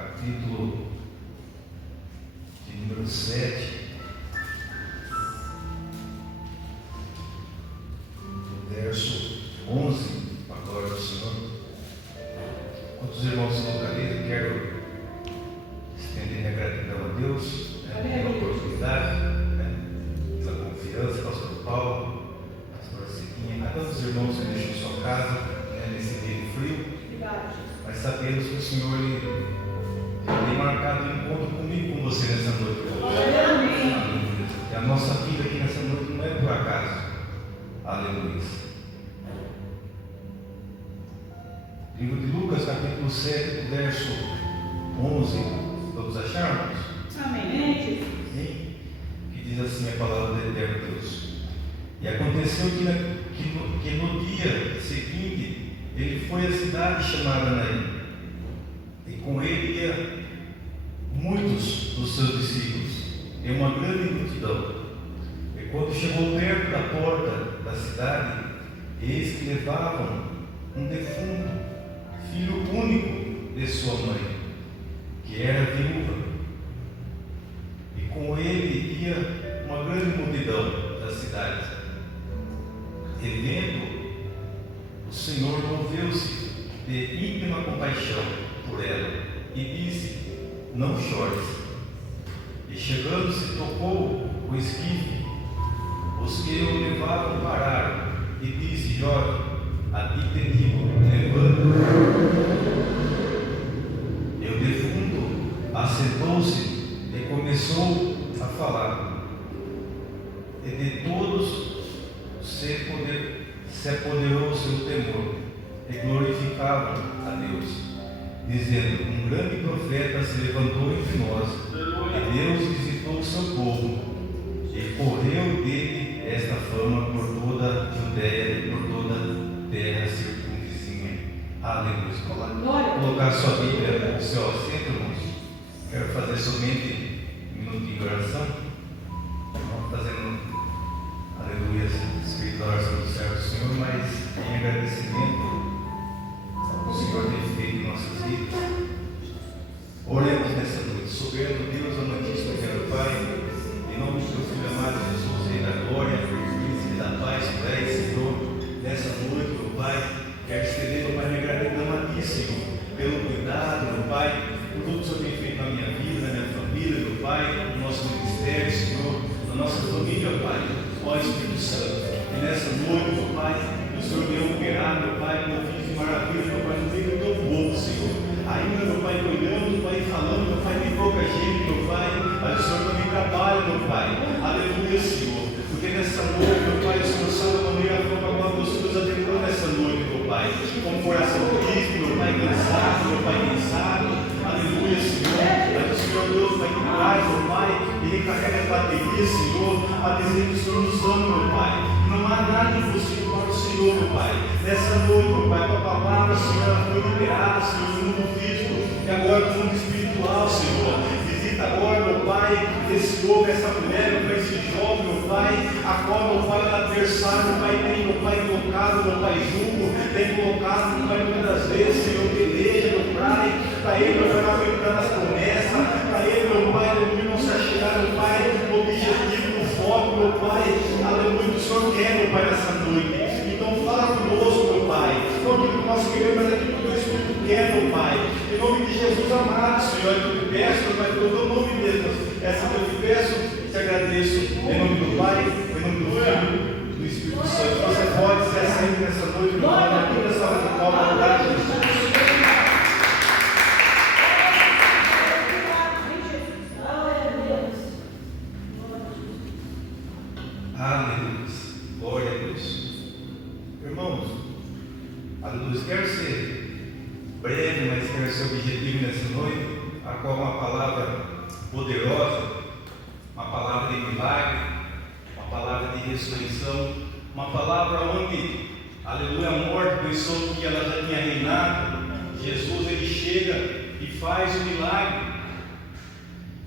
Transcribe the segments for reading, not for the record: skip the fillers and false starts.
capítulo de número 7, verso 11, a glória do Senhor. Quantos irmãos estão localizados, quero estender minha gratidão a Deus, pela oportunidade, pela confiança, pastor Paulo, pastor Sequinha, cada um dos irmãos que deixou sua casa nesse dia de frio. Mas sabemos que o Senhor tem marcado um encontro comigo, com você nessa noite. Aleluia. E a nossa vida aqui nessa noite não é por acaso. Aleluia. Livro de Lucas, capítulo 7, verso 11. Todos acharam? Amém. Sim. Que diz assim a palavra do eterno Deus. E aconteceu que no dia seguinte ele foi à cidade chamada Naim, e com ele ia muitos dos seus discípulos, e uma grande multidão. E quando chegou perto da porta da cidade, eis que levavam um defunto, filho único de sua mãe, que era viúva. E com ele ia uma grande multidão da cidade. E vendo, o Senhor moveu-se de íntima compaixão por ela e disse: não chores. E chegando-se, tocou o esquife. Os que o levavam pararam e disse: jovem, a ti te digo, levanta. E o defunto assentou-se e começou a falar. E de todos se apoderou o seu temor, e glorificavam a Deus, dizendo: um grande profeta se levantou entre nós, e Deus visitou o seu povo, e correu dele esta fama por toda a Judéia e por toda a terra circunvizinha. Aleluia. Colocar sua Bíblia no seu assento, irmãos. Quero fazer somente um minutinho de oração. Vamos fazendo aleluia, espiritual oração do servo do Senhor, mas em agradecimento ao que o Senhor tem feito em nossas vidas. Oremos nessa noite. Soberano Deus, amantíssimo eterno Pai, em nome do teu Filho amado Jesus, Rei da glória, príncipe da paz, tu és, Senhor, nessa noite, meu Pai, quero estender, meu Pai, minha gratidão a ti, Senhor, pelo cuidado, meu Pai, por tudo que o Senhor tem feito na minha vida, na minha família, meu Pai, no nosso ministério, Senhor, na nossa família, Pai. Ó Espírito Santo, e nessa noite, meu Pai, o Senhor veio operar, meu Pai, com filhos de maravilha, meu Pai, no meio do teu povo, Senhor. Ainda, meu Pai, olhando, meu Pai, falando, meu Pai, tem pouca gente, meu Pai, mas o Senhor também trabalha, meu Pai. Aleluia, Senhor. Porque nessa noite, meu Pai, o Senhor sabe a maneira como a tua nos adentrou nessa noite, meu Pai. Com o coração triste, meu Pai, cansado, meu Pai, cansado. Aleluia, Senhor. Mas o Senhor Deus, Pai, que traz, meu Pai, e recarrega a bateria, Senhor, a dizer que o Senhor nos ama, meu Pai. Não há nada impossível para o Senhor, meu Pai. Nessa noite, meu Pai, a tua palavra, Senhor, ela foi liberada, Senhor, no mundo físico e agora no mundo espiritual, Senhor. Visita agora, meu Pai, esse homem, essa mulher, meu Pai, esse jovem, meu Pai, a qual, meu Pai, o adversário, meu Pai, tem, meu Pai, colocado, meu Pai, junto, tem colocado, meu Pai, muitas das vezes, Senhor, peleja, meu Pai, para ele, meu Pai, não acreditar nas promessas, para ele, meu Pai, não se achegar, meu Pai, no objetivo, no foco, meu Pai, aleluia, o Senhor quer, meu Pai, nessa noite. Então fala conosco, meuPai, não aquilo que nós queremos, mas aquilo que o teu Espírito quer, meu Pai. Em nome de Jesus amado, Senhor, eu te peço, meu Pai, pelo teu nome mesmo, essa que eu te peço, te agradeço, em nome do Pai, em nome do Filho, do Espírito Santo. Você pode ser sempre nessa noite, meu Pai, na vida dessa hora de palma, verdade, Jesus. Aleluia, glória a Deus. Irmãos, aleluia, quero ser breve, mas quero ser objetivo nessa noite, a qual uma palavra poderosa, uma palavra de milagre, uma palavra de ressurreição, uma palavra onde, aleluia, a morte pensou que ela já tinha reinado. Jesus, ele chega e faz o milagre.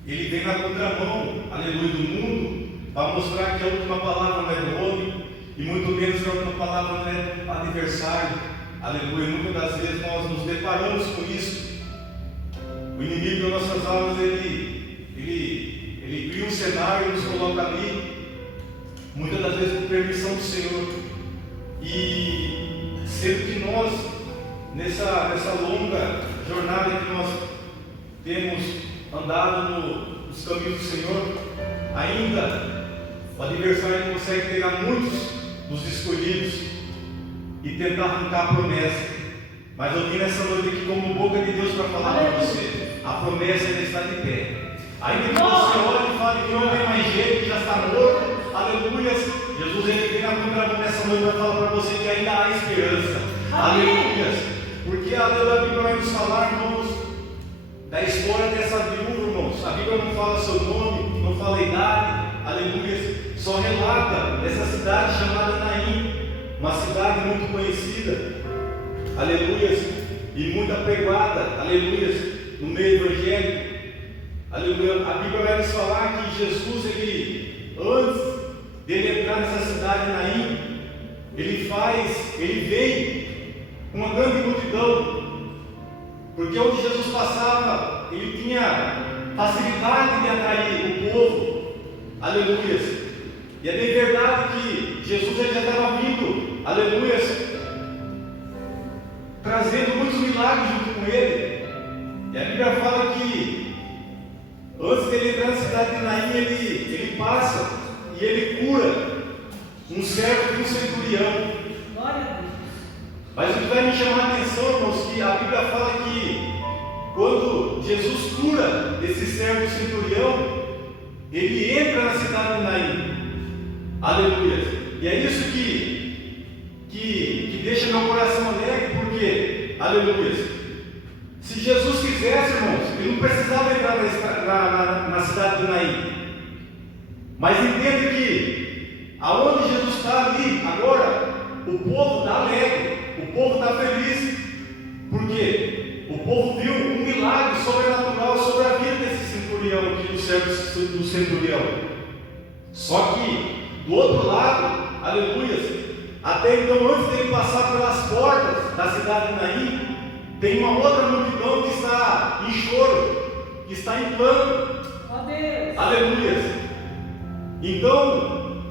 Ele vem na contramão, aleluia, do mundo, para mostrar que a última palavra não é do homem, e muito menos a última palavra não é adversário. Aleluia, muitas das vezes nós nos deparamos com isso. O O inimigo das nossas almas, ele cria um cenário e nos coloca ali, muitas das vezes por permissão do Senhor. E sendo que nós, nessa longa jornada que nós temos andado nos caminhos do Senhor, ainda o adversário consegue pegar muitos dos escolhidos e tentar arrancar a promessa. Mas eu vim nessa noite aqui como boca de Deus para falar para você: a promessa ainda está de pé. Ainda que você olhe e fale que não tem mais jeito, que já está morto, aleluia. Jesus, ele vem na contramão nessa noite para falar para você que ainda há esperança, aleluia. Porque a Bíblia vai nos falar, irmãos, da história dessa viúva, irmãos. A Bíblia não fala seu nome, não fala a idade, aleluia. Só relata dessa cidade chamada Naim, uma cidade muito conhecida, aleluia, e muito apegada, aleluia, no meio evangélico, aleluia. A Bíblia vai nos falar que Jesus, ele, antes dele entrar nessa cidade Naim, ele vem com uma grande multidão, porque onde Jesus passava, ele tinha facilidade de atrair o povo, aleluia. E é bem verdade que Jesus, ele já estava vindo, aleluia, trazendo muitos milagres junto com ele. E a Bíblia fala que antes de ele entrar na cidade de Naim, ele passa e ele cura um servo de um centurião. Glória a Deus. Mas o que vai me chamar a atenção, irmãos, que a Bíblia fala que quando Jesus cura esse servo centurião, ele entra na cidade de Naim, aleluia. E é isso que deixa meu coração alegre, porque, aleluia, se Jesus quisesse, irmãos, ele não precisava entrar na cidade de Naim. Mas entenda que aonde Jesus está ali agora, o povo está alegre, o povo está feliz, porque o povo viu um milagre sobrenatural sobre a vida desse centurião aqui, do servo do centurião. Só que do outro lado, aleluia, até então, antes dele passar pelas portas da cidade de Naim, tem uma outra multidão que está em choro, que está em pranto, aleluia. Então,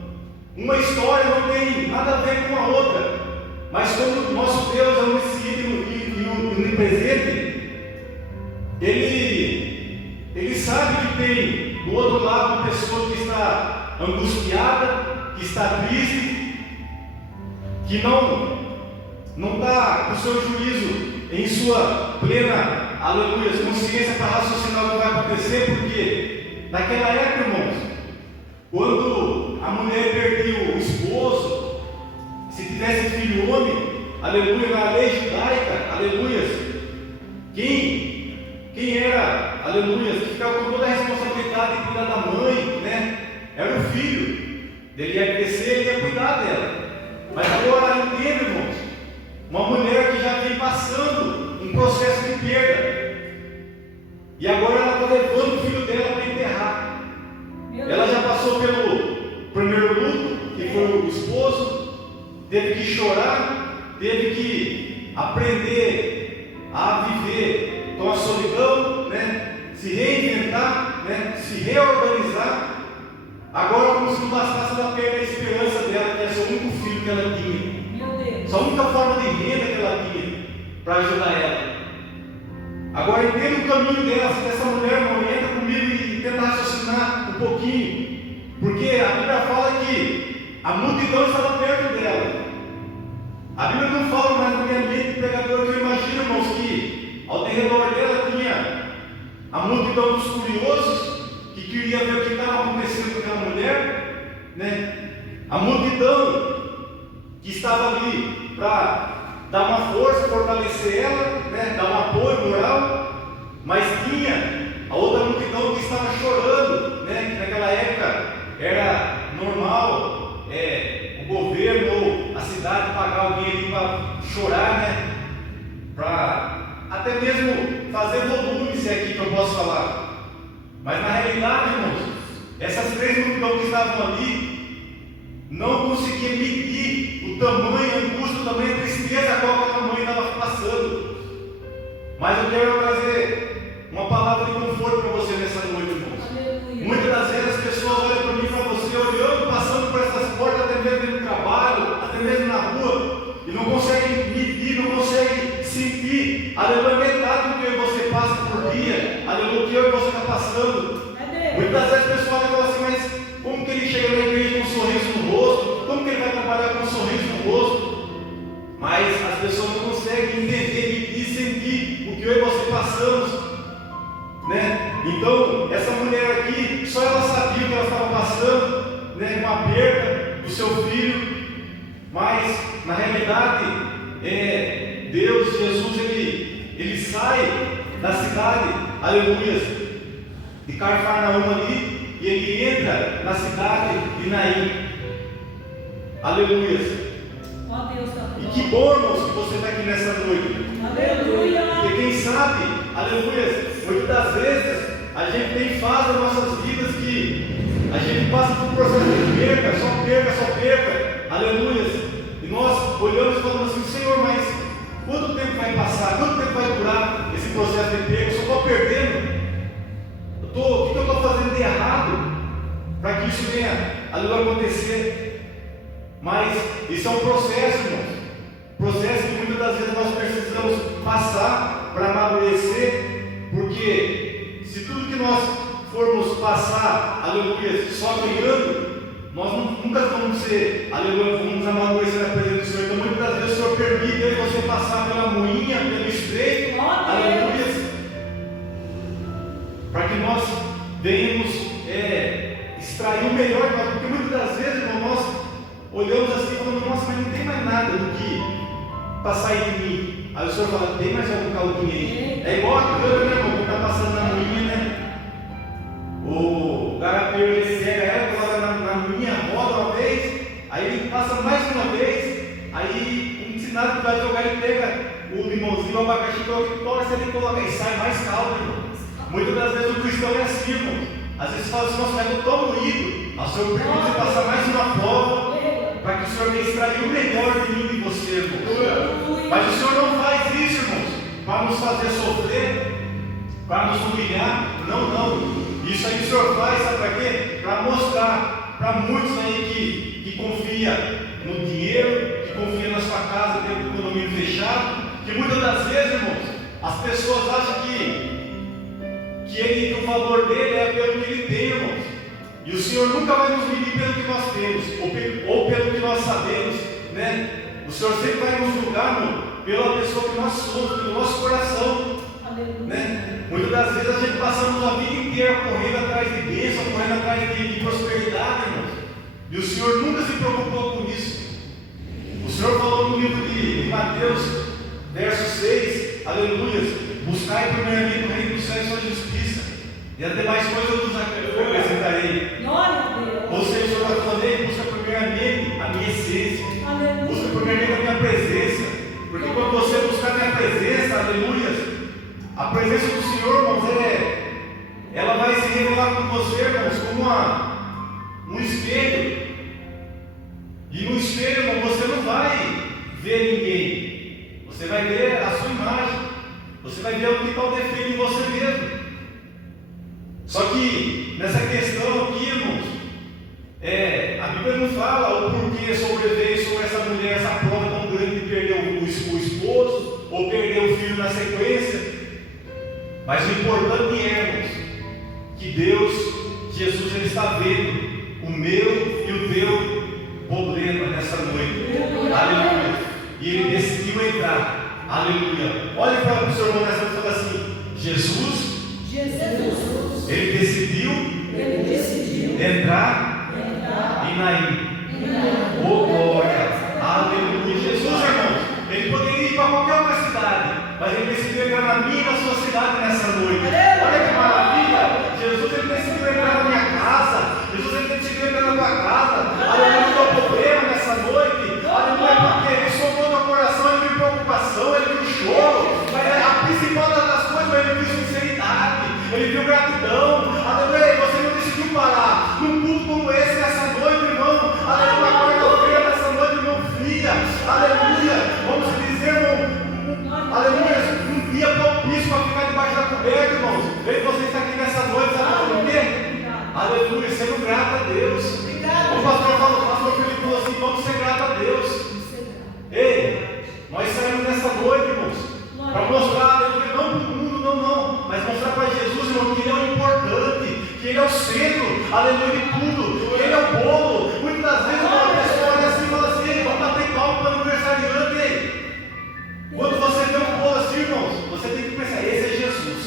uma história não tem nada a ver com a outra, mas quando o nosso Deus é onisciente e onipresente, ele sabe que tem do outro lado uma pessoa que está angustiada, que está triste, que não está com o seu juízo em sua plena, aleluia, consciência para raciocinar o que vai acontecer, porque naquela época, irmãos, quando a mulher perdia o esposo, se tivesse filho homem, aleluia, na lei judaica, aleluia, quem era, aleluia, que ficava com toda a responsabilidade de cuidar da mãe, né? Era o filho. Ele ia crescer, ele ia cuidar dela. Mas agora entenda, irmãos, uma mulher que já vem passando um processo de perda, e agora ela está levando o filho dela para enterrar. Ela já passou pelo primeiro luto, que foi o esposo, teve que chorar, teve que aprender a viver com a solidão, né? Se reinventar, né? Se reorganizar. Agora, como se não bastasse, ela perder a esperança dela, que é o único filho que ela tinha. Meu Deus. A única forma de renda que ela tinha para ajudar ela. Agora entenda o caminho dela. Se essa mulher não entra comigo e tenta raciocinar um pouquinho, porque a Bíblia fala que a multidão estava perto dela. A Bíblia não fala mais do ambiente pregador, que eu imagino, irmãos, que ao redor dela tinha a multidão dos curiosos que queria ver o que estava acontecendo com aquela mulher, né? A multidão que estava ali para dar uma força, fortalecer ela, né? Dar um apoio moral, mas tinha a outra multidão que estava chorando, né? Que naquela época era normal o governo ou a cidade pagar alguém ali para chorar, né? Para até mesmo fazer volume, se é aqui que eu posso falar. Mas na realidade, irmãos, essas três multidões que estavam ali não conseguiam medir o tamanho, a angústia, o tamanho, a tristeza a qual aquela mãe estava passando. Mas eu quero trazer uma palavra agonia, aleluia, que eu e você está passando. Muitas vezes as pessoas falam assim, mas como que ele chega na igreja com um sorriso no rosto? Como que ele vai trabalhar com um sorriso no rosto? Mas as pessoas não conseguem entender e sentir o que eu e você passamos, né? Então, essa mulher aqui, só ela sabia o que ela estava passando, né? Uma perda do seu filho, mas na realidade, Deus, Jesus, ele sai da cidade, aleluia, de Cafarnaum ali, e ele entra na cidade de Naim, aleluia. E que bom, irmãos, que você está aqui nessa noite. Aleluia. Porque quem sabe, aleluia, muitas das vezes a gente tem fase nas nossas vidas que a gente passa por um processo de perca, só perca, aleluia. E nós olhamos e falamos assim, Senhor, mas quanto tempo vai passar? Quanto tempo vai durar esse processo de perca? Eu só estou perdendo. O que eu estou fazendo de errado para que isso venha acontecer? Mas isso é um processo, irmãos. Processo que muitas das vezes nós precisamos passar para amadurecer, porque se tudo que nós formos passar, aleluia, só ganhando, nós nunca vamos ser, aleluia, vamos amadurecer na presença do Senhor. Então muitas das vezes o Senhor permite você passar pela moinha, pelo estreito, aleluia, para que nós venhamos extrair o melhor de nós, porque muitas das vezes, irmão, nós olhamos assim e falamos, nossa, mas não tem mais nada do que passar aí de mim. Aí o Senhor fala, tem mais algum caldinho aí? É igual a câmera, né, irmão, que está passando na moinha, né? O garapeiro, ele cega ela, coloca na moinha, roda uma vez, aí ele passa mais uma vez, aí um ensinado que vai jogar, ele pega o limãozinho, o abacaxi, torce, ele coloca e sai mais caldo, irmão. Muitas das vezes o cristão é assim, irmão. Às vezes fala assim, nossa, eu estou tão moído, o Senhor permite você passar mais uma prova, para que o Senhor venha extrair o melhor de mim e de você, irmãos. Mas o Senhor não faz isso, irmãos, para nos fazer sofrer, para nos humilhar. Não. Isso aí o Senhor faz, sabe para quê? Para mostrar para muitos aí que confia no dinheiro, que confia na sua casa, dentro do condomínio fechado, que muitas das vezes, irmãos, as pessoas acham que o valor dele é pelo que ele tem, irmãos. E o Senhor nunca vai nos medir pelo que nós temos, ou pelo que nós sabemos, né? O Senhor sempre vai nos julgar, irmão, pela pessoa que nós somos, pelo nosso coração, né? Muitas das vezes a gente passamos a vida inteira correndo atrás de bênção, correndo atrás de prosperidade, irmãos. E o Senhor nunca se preocupou com isso. O Senhor falou no livro de Mateus, verso 6, aleluia, buscai primeiramente o reino dos céus e sua justiça, e as demais coisas eu vos acrescentarei. Glória a Deus. Ou seja, o Senhor está falando, busca primeiramente a minha essência, Aleluia. busca primeiramente a minha presença, porque quando você buscar a minha presença, aleluia, a presença do Senhor, irmãos, ela vai se revelar com você, irmãos, como um espelho. E no espelho, irmão, você não vai ver ninguém, você vai ver a sua imagem, você vai ver o que está o defeito em você mesmo. Só que nessa questão aqui, irmãos, a Bíblia não fala o porquê sobreveio sobre essa mulher essa prova tão grande de perder o esposo ou perder o filho na sequência. Mas o importante é, irmãos, que Deus, Jesus, Ele está vendo o meu e o teu problema nessa noite. Aleluia. E Ele decidiu entrar. Aleluia. Olha para o seu irmão nessa noite e fala assim: Jesus, Ele decidiu entrar em Naim. Oh glória. Aleluia. Jesus, irmãos, Ele poderia ir para qualquer outra cidade, mas Ele decidiu entrar na minha e na sua cidade nessa noite. Olha que maravilha! Jesus, Ele decidiu entrar na minha casa. Jesus, Ele decidiu entrar na tua casa. Aleluia, o teu problema nessa noite. Aleluia, porque Ele somou teu coração, Ele viu preocupação, Ele viu choro. Mas a principal das coisas, Ele viu sinceridade, Ele viu gratidão. Aleluia, você não decidiu parar num culto como esse nessa noite, irmão. Aleluia, quarta-feira nessa noite, irmão, filha. Aleluia, vamos dizer, irmão. Aleluia, um dia propício para ficar debaixo da coberta, irmãos. Veja você está aqui nessa noite, sabe por quê? Aleluia, sendo grato a Deus. O pastor Felipe falou assim: vamos ser gratos a Deus. Ei, nós saímos nessa noite, irmãos, para mostrar, aleluia, não para o mundo, não, mas mostrar para Jesus que Ele é o centro, aleluia, de tudo, que Ele é o bolo. Muitas das vezes uma pessoa olha assim e fala assim: vamos bater palma para o aniversariante. Quando você vê um bolo assim, irmãos, você tem que pensar: esse é Jesus,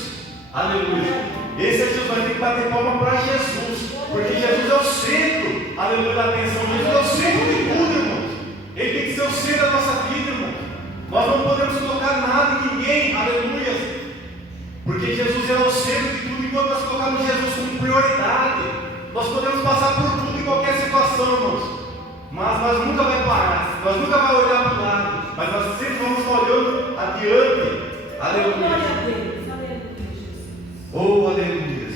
aleluia. Esse é Jesus, vai ter que bater palma para Jesus, porque Jesus é o centro, aleluia, da atenção. Jesus é o centro de tudo, irmãos. Ele tem que ser o centro da nossa vida, irmãos. Nós não podemos colocar nada em ninguém, aleluia, porque Jesus é o centro de tudo. Enquanto nós colocamos Jesus como prioridade, nós podemos passar por tudo em qualquer situação, irmãos, mas nós nunca vai parar, nós nunca vai olhar para o lado, mas nós sempre vamos estar olhando adiante, aleluia. Oh, aleluia.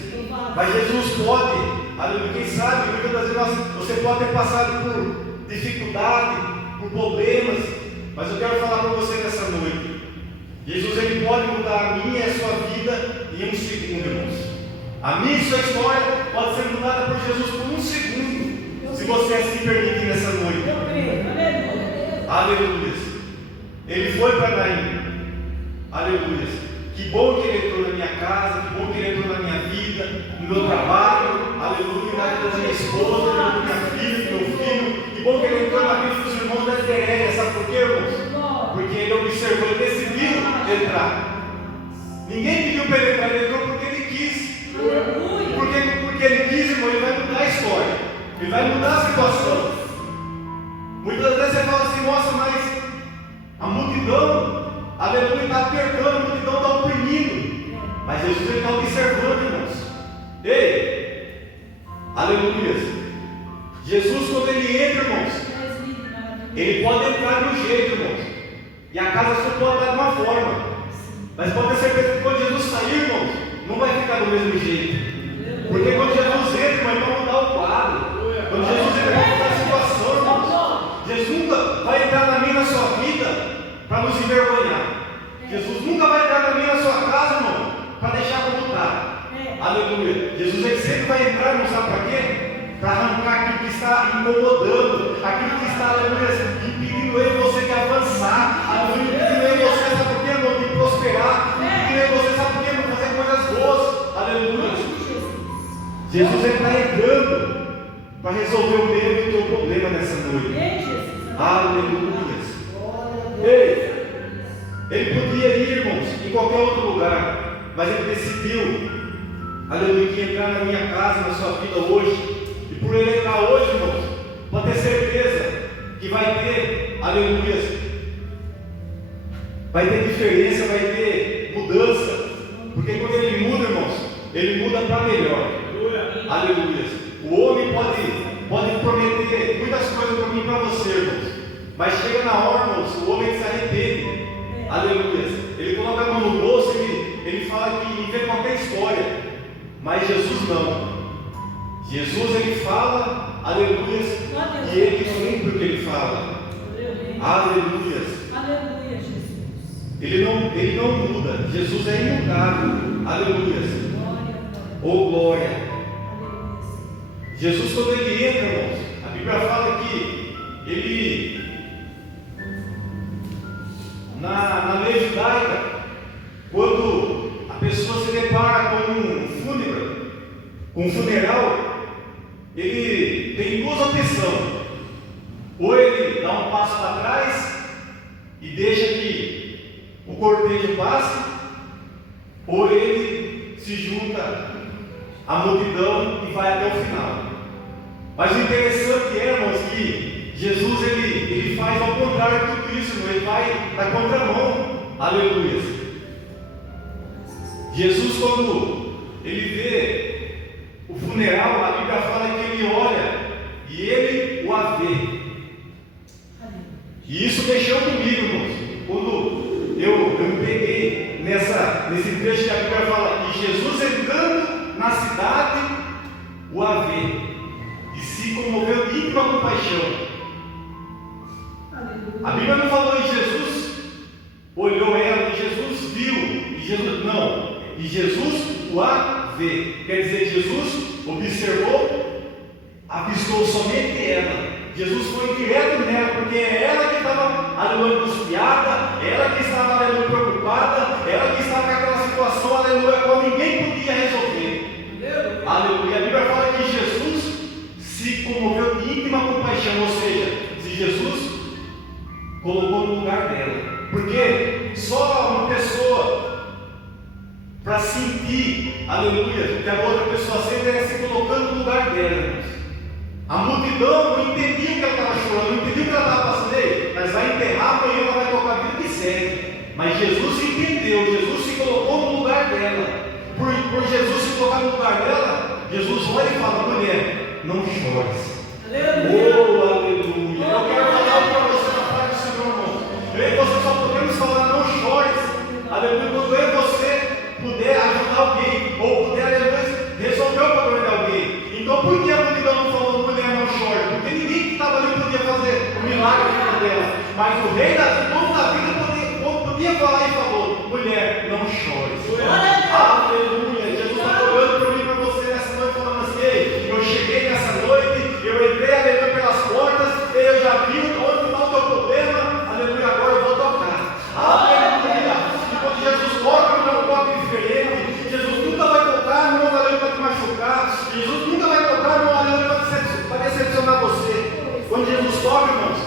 Mas Jesus pode, aleluia, quem sabe, muitas das vezes você pode ter passado por dificuldade, por problemas, mas eu quero falar para você nessa noite: Jesus, Ele pode mudar a minha e a sua vida em um segundo, irmãos. A minha e a sua história pode ser mudada por Jesus por um segundo, se você assim permitir nessa noite. Aleluia. Ele foi para Naim, aleluia. Que bom que Ele entrou na minha casa, que bom que Ele entrou na minha vida, no meu trabalho, aleluia, na vida da minha esposa, na vida da minha filha, do meu filho. Que bom que Ele entrou na vida dos irmãos da Teresa. Sabe por quê, irmãos? Porque Ele observou, Ele decidiu entrar. Ninguém pediu para Ele entrar, Ele entrou porque Ele quis. Porque Ele quis, irmão, Ele vai mudar a história, Ele vai mudar a situação. Muitas vezes você fala assim: nossa, mas a multidão, aleluia, está apertando, a multidão está oprimindo. Mas Jesus está observando, irmãos. Ei, aleluia. Jesus, quando Ele entra, irmãos, Ele pode entrar de um jeito, irmãos, e a casa só pode estar de uma forma. Mas pode ter certeza que quando Jesus sair, irmãos, não vai ficar do mesmo jeito. Porque quando Jesus entra, irmão, Ele vai mudar o quadro. Quando Jesus entra, vai mudar a situação, irmãos. Jesus nunca vai entrar na minha e na sua vida para nos envergonhar. Jesus nunca vai entrar na minha e na sua casa, irmão, para deixar como está. Aleluia. Jesus, Ele sempre vai entrar, não sabe para quê? Para arrancar aquilo que está incomodando, aquilo que está, aleluia, impedindo eu e você de avançar, aleluia, impedindo eu e você, sabe por quê, irmão, de prosperar, impedindo eu e você, sabe por quê, irmão, de fazer coisas boas, aleluia. Jesus, Ele está entrando para resolver o meu e o teu problema nessa noite. Aleluia. Ei, Ele podia ir, irmãos, em qualquer outro lugar, mas Ele decidiu, aleluia, que entrar na minha casa, na sua vida hoje. E por Ele entrar hoje, irmãos, pode ter certeza que vai ter, aleluia, vai ter diferença, vai ter mudança. Porque quando Ele muda, irmãos, Ele muda para melhor. Aleluia. O homem pode prometer muitas coisas para mim e para você, irmãos, mas chega na hora, irmãos, o homem se arrepende. Aleluia. Ele coloca a mão no bolso e ele fala que inventa qualquer história. Mas Jesus não. Jesus, Ele fala, aleluia, e Ele cumpre o que Ele fala. Aleluia. Ele não muda. Jesus é imutável. Aleluia. Oh, glória. Jesus, quando Ele entra, irmãos, a Bíblia fala que Ele, na lei judaica, quando a pessoa se depara com um funeral, ele tem duas opções: ou ele dá um passo para trás e deixa que o cortejo passe, ou ele se junta à multidão e vai até o final. Mas o interessante é, irmãos, que Jesus ele faz ao contrário de tudo isso, irmão. Ele vai na contramão. Aleluia. Jesus, quando Ele vê o funeral, a Bíblia fala que Ele olha e Ele o vê. E isso mexeu comigo, irmãos, quando eu me peguei nesse trecho que a Bíblia fala que Jesus entrando na cidade o vê e se comoveu de íntima compaixão. A Bíblia não falou em Jesus olhou ela, e Jesus viu, e Jesus não, e Jesus o vê. Quer dizer, Jesus observou, avistou somente ela. Jesus foi direto nela, porque é ela que estava aleluia angustiada, ela que estava aleluia preocupada, ela que estava com aquela situação aleluia qual ninguém podia resolver. Aleluia. aleluia, que a outra pessoa sempre era se colocando no lugar dela, irmãos. A multidão não entendia que ela estava chorando, não entendia que ela estava passando. Ei, mas vai enterrar, amanhã ela vai tocar a vida que segue. Mas Jesus entendeu, Jesus se colocou no lugar dela. Por Jesus se colocar no lugar dela, Jesus olha e fala: mulher, não chores. Aleluia. Oh, aleluia. Eu quero falar algo para você na parte do Senhor, irmão. Eu e você só podemos falar: não chores. Aleluia. Quando eu e você puder ajudar alguém, ou puder, aleluia, resolver o problema de alguém. Então, por que a multidão não falou: mulher, não chore? Porque ninguém que estava ali podia fazer o milagre na vida dela. Mas o rei da dono da vida podia falar e falou: mulher, não chores. Aleluia. Jesus está olhando para mim e para você nessa noite, falando assim: ei, eu cheguei nessa noite, eu entrei, aleluia, pelas portas, eu já vi onde está o teu problema, aleluia, agora eu vou tocar. Aleluia. E quando Jesus toca, não toca diferente. Jesus nunca vai tocar, não, aleluia, para te machucar. Jesus nunca vai tocar, não, aleluia, para decepcionar você. Quando Jesus toca, irmãos,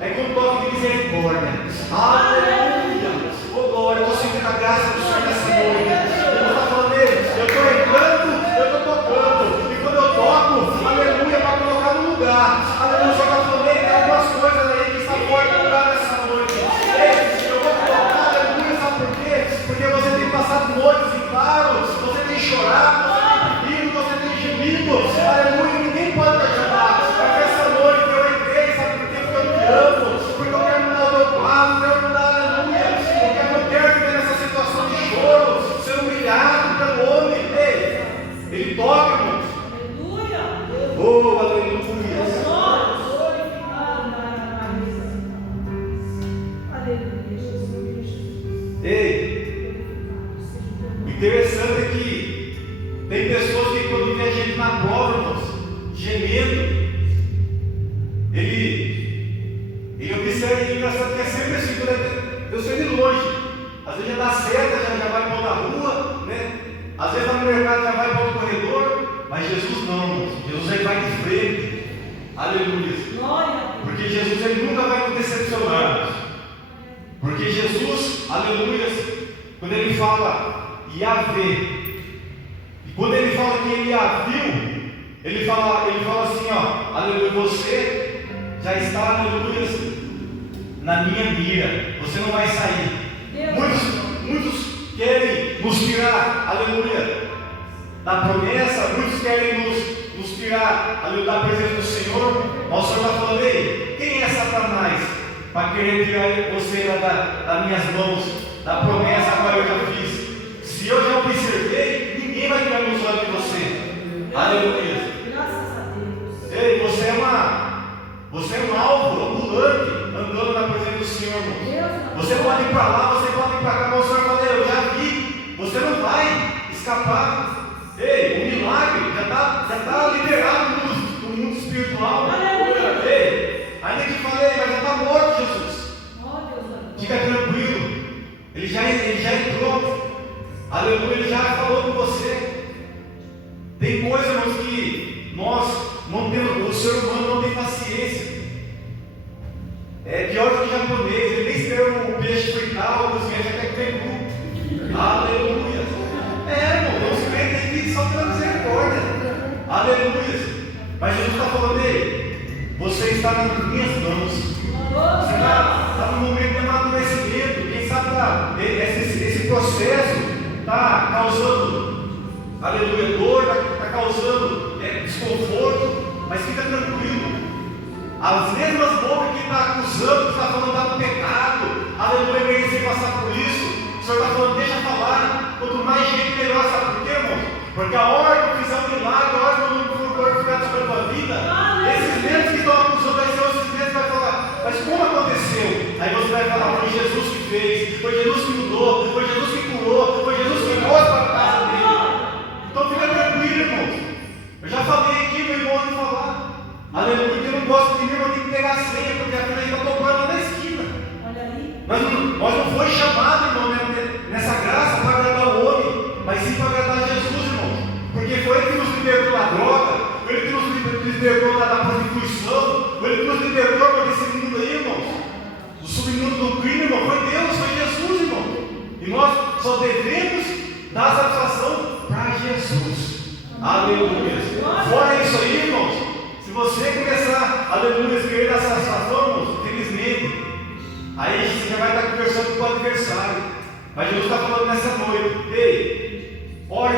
é com toque de misericórdia. Aleluia. Oh glória, eu estou sentindo a graça do Senhor nessa noite. Jesus está falando: eu estou entrando, eu estou tocando. E quando eu toco, aleluia, para colocar no lugar. Aleluia, o Senhor está falando: tem algumas coisas aí que está fora do lugar nessa noite. Ei, eu vou colocar, aleluia, sabe por quê? Porque você tem passado noites em claros, você tem chorado, você tem pedido, você tem gemido. Aleluia, ninguém pode te ajudar. Mas essa noite eu entrei, sabe por quê? Porque eu te amo, porque eu quero mudar o meu plano, eu quero mudar, aleluia. Porque eu não quero viver nessa situação de choro, ser humilhado pelo homem. Ei, ele toca, irmãos. Oh, aleluia. Ei, o interessante é que tem pessoas que quando vê a gente na prova, irmãos, gemendo, ele observa, e é engraçado que é sempre assim, quando eu sou de longe, às vezes já dá certo, já vai para outra rua, né? Às vezes no mercado já vai para outro corredor, mas Jesus não, irmãos. Jesus ele vai de frente, aleluia, porque Jesus ele nunca vai nos decepcionar, porque Jesus, aleluia, quando ele fala Yahvé, e quando ele fala que ele a viu, ele fala assim, ó, aleluia, você já está, aleluia, na minha mira, você não vai sair. Muitos querem nos tirar, aleluia, da promessa, muitos querem nos tirar, aleluia, da presença do Senhor. Mas o Senhor está falando: ei, quem é Satanás para querer tirar você das minhas mãos, da promessa que eu já fiz? Se eu já observei, ninguém vai tirar meus olhos de você. Aleluia. Graças a Deus. Ei, você é um alvo ambulante, andando na presença do Senhor, irmão. Você pode ir para lá, você pode ir para cá, mas o Senhor fala: eu já vi, você não vai escapar. Ei, o milagre já está liberado no mundo espiritual. Ei, ainda que falei, mas já está morto, Jesus. Fica tranquilo, ele já entrou. Aleluia, ele já falou com você. Tem coisas, irmãos, que nós não temos, o ser humano não tem paciência. É pior do que o japonês, ele nem espera o peixe fritar ou cozinhar, já quer comer cru. Aleluia. Irmão, os crentes aqui só pela misericórdia. Aleluia. Mas Jesus está falando: ei, você está nas minhas mãos. Você está no momento de amadurecimento. Quem sabe esse processo está causando, aleluia, dor, está causando desconforto, mas fica tranquilo. As mesmas bocas que está acusando, que está falando que está no pecado, aleluia, merecer passar por isso, o Senhor está falando: deixa falar. Quanto mais gente, melhor. Sabe por quê, irmão? Porque a hora que eu fizer um milagre, a hora que eu não for glorificado sobre a tua vida, esses mesmos que estão acusando, vai ser esses mesmos que vai falar: mas como aconteceu? Aí você vai falar: foi Jesus que fez, foi Jesus que mudou, foi Jesus que curou, foi Jesus que trouxe para a casa dele. Então fica tranquilo, irmãos. Eu já falei aqui, meu irmão, de falar. Aleluia, porque eu não gosto de mim, eu tenho que pegar a senha, porque a fila está tocando lá na esquina. Nós não foi chamado, irmão, nessa graça para agradar o homem, mas sim para agradar Jesus, irmão. Porque foi Ele que nos libertou da droga, foi Ele que nos libertou da prostituição, foi Ele que nos libertou desse mundo aí, irmãos. Do submundo do crime, irmão, foi Deus, foi Jesus, irmão. E nós só devemos dar satisfação para Jesus. Jesus. Aleluia. Fora isso aí, irmãos, se você começar, aleluia, a querer dar satisfação, irmãos, infelizmente, aí você já vai estar conversando com o adversário. Mas Jesus está falando nessa noite: ei, ore,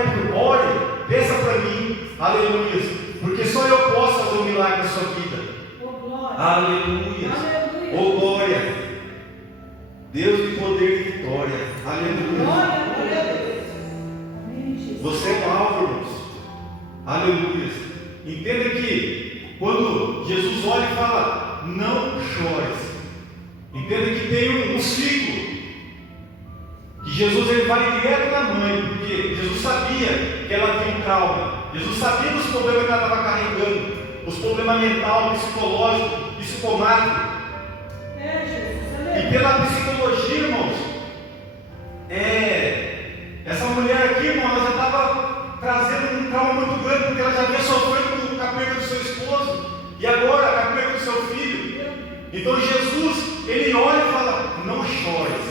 peça para mim, aleluia, porque só eu posso fazer um milagre na sua vida. Aleluia. Oh glória. Deus de poder e vitória. Aleluia. Você é alvo, irmãos. Aleluia. Entenda que quando Jesus olha e fala: não chores, entenda que tem um ciclo. Que Jesus ele vai direto na mãe, porque Jesus sabia que ela tinha um trauma. Jesus sabia dos problemas que ela estava carregando, os problemas mental, psicológico, psicomático. E pela psicologia, irmãos, essa mulher aqui, irmão, ela já estava trazendo um trauma muito grande, porque ela já havia sofrido com a perda do seu esposo, e agora com a perda do seu filho. Então Jesus, ele olha e fala: não chores,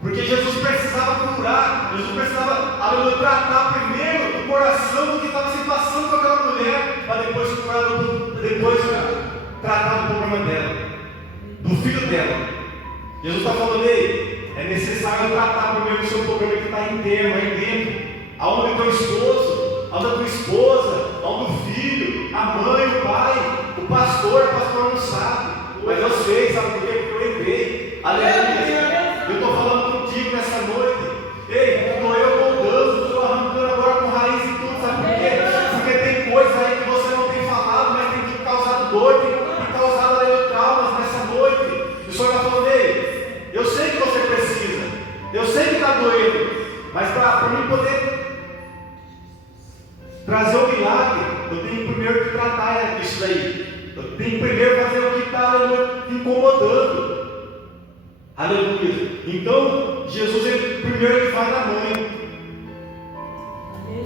porque Jesus precisava curar, Jesus precisava tratar primeiro o coração do que estava se passando com aquela mulher, para depois tratar do problema dela, do filho dela. Jesus está falando: ei, é necessário tratar primeiro o seu problema que está interno, aí dentro, aonde teu esposo, aonde a tua esposa, aonde o filho, a mãe, o pai, o pastor não sabe, mas eu sei, sabe por quê? Porque eu entrei. Aleluia. Eu estou falando contigo nessa noite. Ei, estou eu moldando, estou arrancando agora com raiz e tudo, sabe por quê? Porque tem coisa aí que você não tem falado, mas tem te causado dor, tem causado traumas nessa noite. O Senhor está falando: ei, eu sei que você precisa, eu sei que está doendo, mas para mim poder trazer o milagre, eu tenho primeiro que tratar isso daí. Eu tenho primeiro que fazer o que está me incomodando. Aleluia. Então, Jesus, primeiro vai na mãe,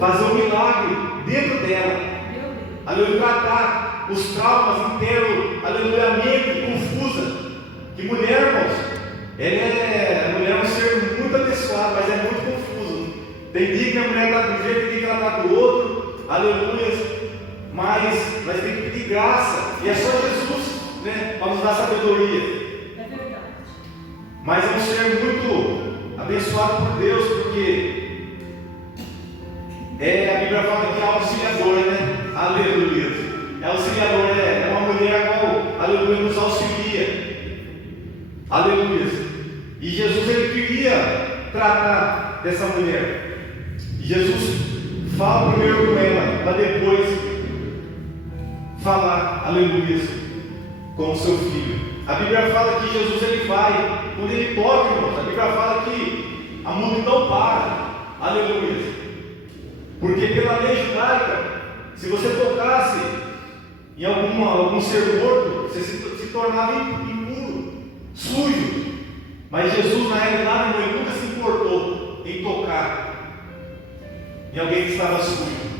fazer um milagre dentro dela. Aleluia. Tratar os traumas internos, aleluia, a mente confusa. Que mulher, irmãos, a mulher é um ser muito abençoado, mas é muito confuso. Tem dia que a mulher está de um jeito, tem dia que ela está do outro. Aleluia. Mas nós temos que pedir graça, e é só Jesus, né, para nos dar sabedoria. Mas é um ser muito abençoado por Deus, porque a Bíblia fala que é auxiliador, né? Aleluia. É auxiliador, é uma mulher a qual, aleluia, nos auxilia. Aleluia. E Jesus, ele queria tratar dessa mulher. E Jesus fala primeiro com ela, para depois falar, aleluia, com o seu filho. A Bíblia fala que Jesus, ele vai, quando ele toca, irmãos, a Bíblia fala que a multidão para. Aleluia. Porque pela lei judaica, se você tocasse em algum ser morto, você se tornava impuro, sujo. Mas Jesus, na realidade, ele nunca se importou em tocar em alguém que estava sujo.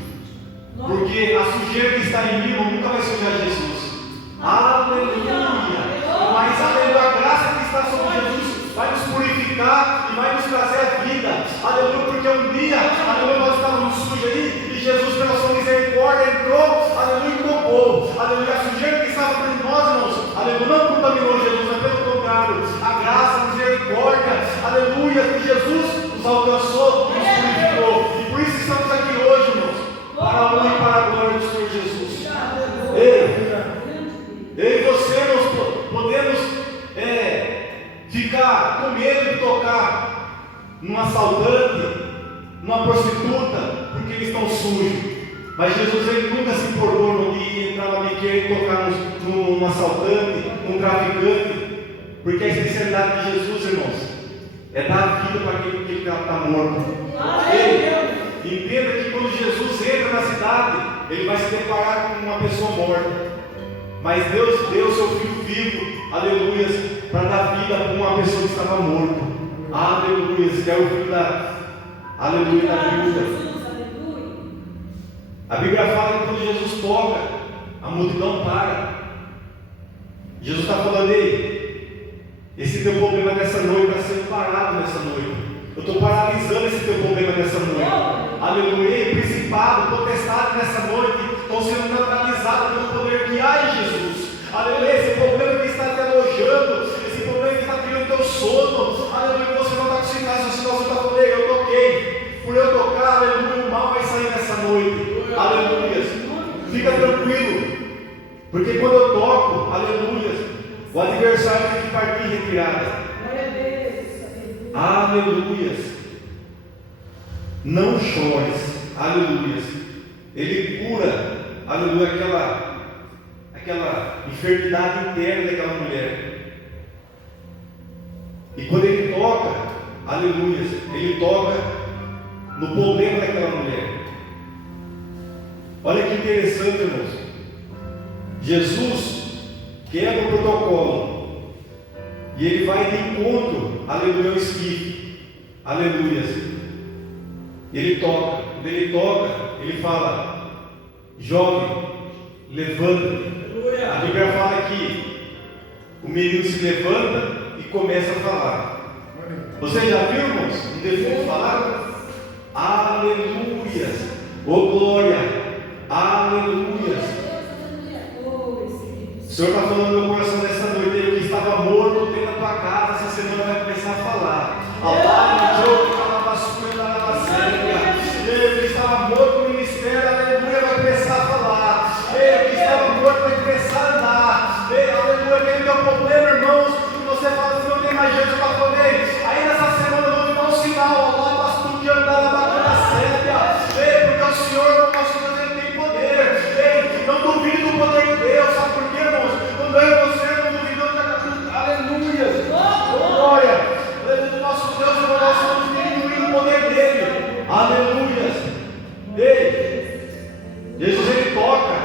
Porque a sujeira que está em mim nunca vai sujar Jesus. Aleluia. Mas aleluia, a graça que está sobre Jesus vai nos purificar e vai nos trazer a vida. Aleluia, porque um dia, aleluia, nós estávamos sujos aí e Jesus, pela sua misericórdia, entrou, aleluia, e tocou. Aleluia, a sujeira que estava entre nós, irmãos, aleluia, não contaminou Jesus, mas pelo contrário, a graça, a misericórdia, aleluia, que Jesus nos alcançou e nos purificou. E por isso estamos aqui hoje, irmãos, para a honra e para a glória do Senhor Jesus. Eu e você nós podemos ficar com medo de tocar num assaltante, numa prostituta, porque eles estão sujos. Mas Jesus, ele nunca se importou no dia entrar na biqueira e tocar num assaltante, num traficante, porque a especialidade de Jesus, irmãos, é dar vida para aquele que está morto. Entenda que quando Jesus entra na cidade, ele vai se deparar com uma pessoa morta. Mas Deus deu o seu Filho vivo, aleluia, para dar vida para uma pessoa que estava morta. Aleluia, que é o Filho da vida. A Bíblia fala que quando Jesus toca, a multidão para. Jesus está falando: ei, esse teu problema nessa noite está sendo parado nessa noite. Eu estou paralisando esse teu problema nessa noite. Aleluia, principado. O adversário tem que partir em retirada. Aleluias. Não chores. Aleluias. Ele cura, aleluia, aquela enfermidade interna daquela mulher. E quando ele toca, aleluia, ele toca no problema daquela mulher. Olha que interessante, irmãos. Jesus quebra o protocolo e ele vai de encontro, aleluia, ao Espírito. Aleluia. Ele toca. Quando ele toca, ele fala: jovem, levanta-te. A Bíblia fala que o menino se levanta e começa a falar. Você já viu, irmãos, um defunto falar? Aleluia. Oh glória. Aleluia. O Senhor está falando no meu coração nessa noite. Eu que estava morto dentro da tua casa, essa semana vai começar a falar. Eu que estava morto no ministério, aleluia, vai começar a falar. Eu que estava morto vai começar a andar. Aleluia, aquele meu problema, irmãos, que você fala assim, não tem mais jeito, eu falei. Aí nessa semana eu vou te dar um sinal. Allah, pastor, que andar na bacana séria. Porque o Senhor, o nosso Deus, ele tem poder. Não duvide do poder de Deus. Sabe por quê, irmãos? Quando eu e você não duvidamos da cabeça. Aleluia. Glória. Aleluia do nosso Deus, e nós estamos diminuindo o poder dele. Aleluia. Jesus, ele toca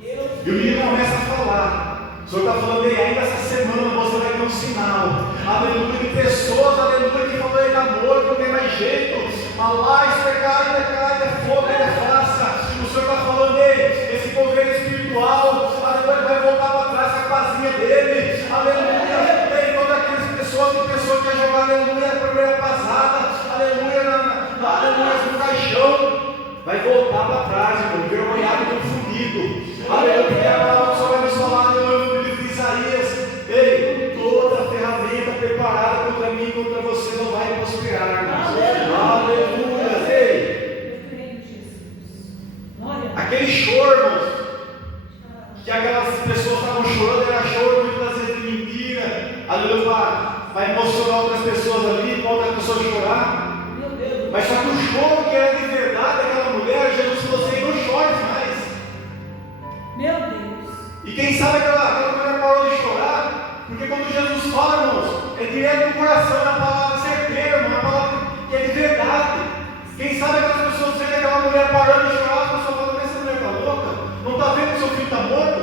e o menino começa a falar. O Senhor está falando, ainda essa semana você vai ter um sinal, aleluia, de pessoas, aleluia, que falou, ele está morto, não tem mais jeito, Allah, isso é pecado, é fogo, é faça. O Senhor está falando, esse governo espiritual, aleluia, vai voltar para trás com a casinha dele, aleluia, todas aquelas pessoas que quer jogar, aleluia, a primeira passada, aleluia, aleluia, no caixão, vai voltar para trás, irmão, envergonhado e confundido. Aleluia, porque a palavra só vai nos falar no livro de Isaías. Toda a ferramenta preparada contra mim e contra você não vai prosperar, irmãos. Aleluia, aquele choro, irmãos, que aquelas pessoas estavam chorando, era choro muitas vezes de mentira. Aleluia, vai emocionar outras pessoas ali, para outra pessoa chorar. Mas só que o choro que era de verdade daquela mulher, Jesus falou assim, não chore mais. Meu Deus. E quem sabe aquela mulher parou de chorar, porque quando Jesus fala, irmãos, é direto no coração, é a palavra certeira, irmão, é a palavra que é de verdade. Quem sabe aquelas pessoas veem aquela mulher parando de chorar, as pessoas falam, essa mulher está louca? Não está vendo que seu filho está morto?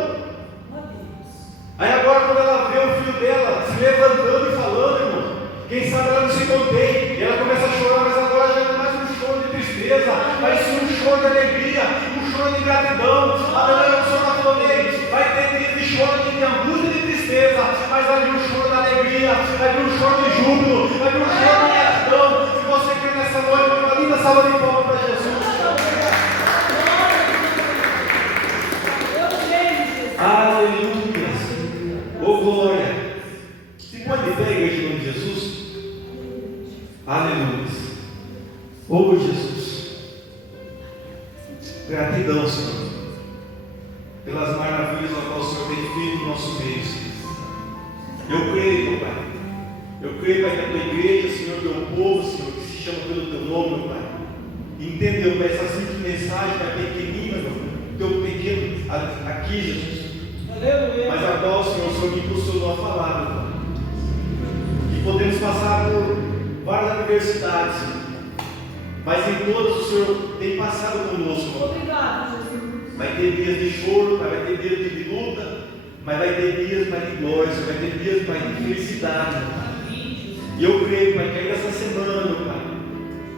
Aí agora quando ela vê o filho dela se levantando e falando, irmão, quem sabe ela não se contém, e ela começa a chorar, mas agora já não é mais um choro de tristeza, mas sim um choro de alegria, um choro de gratidão. Aleluia, o Senhor está falando, vai ter dia de choro, de angústia e de tristeza, mas vai vir um choro de alegria, vai vir um choro de júbilo, vai vir um choro de gratidão. Se você quer nessa noite, uma linda salva de palmas para Jesus. Aleluia, oh glória. Se pode ver, igreja, em nome de Jesus. Aleluia. Oh Jesus, gratidão, Senhor, pelas maravilhas que o Senhor tem feito no nosso meio, Senhor. Eu creio, meu Pai. Eu creio, Pai, que a tua igreja, Senhor, teu povo, Senhor, que se chama pelo teu nome, meu Pai, entendeu, Pai, essa simples mensagem, Pai, pequenina, meu, teu pequeno aqui, Jesus. Aleluia. Mas a qual, Senhor, o Senhor me impulsionou a falar, meu Pai. E podemos passar por várias adversidades, Senhor, mas em todas o Senhor tem passado conosco. Obrigado, Jesus. Vai ter dias de choro, vai ter dias de luta, mas vai ter dias mais de glória, vai ter dias mais de felicidade. E eu creio, Pai, que ainda essa semana, meu Pai,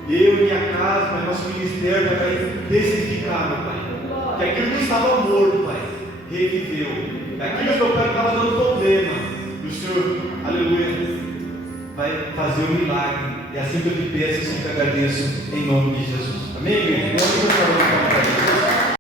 eu e minha casa, Pai, nosso ministério vai testificar, meu Pai, que aquilo que estava morto, Pai, reviveu. Aquilo que meu Pai estava dando problema, e o Senhor, aleluia, vai fazer um milagre. É assim que eu te peço, assim que eu agradeço, em nome de Jesus. Amém, igreja?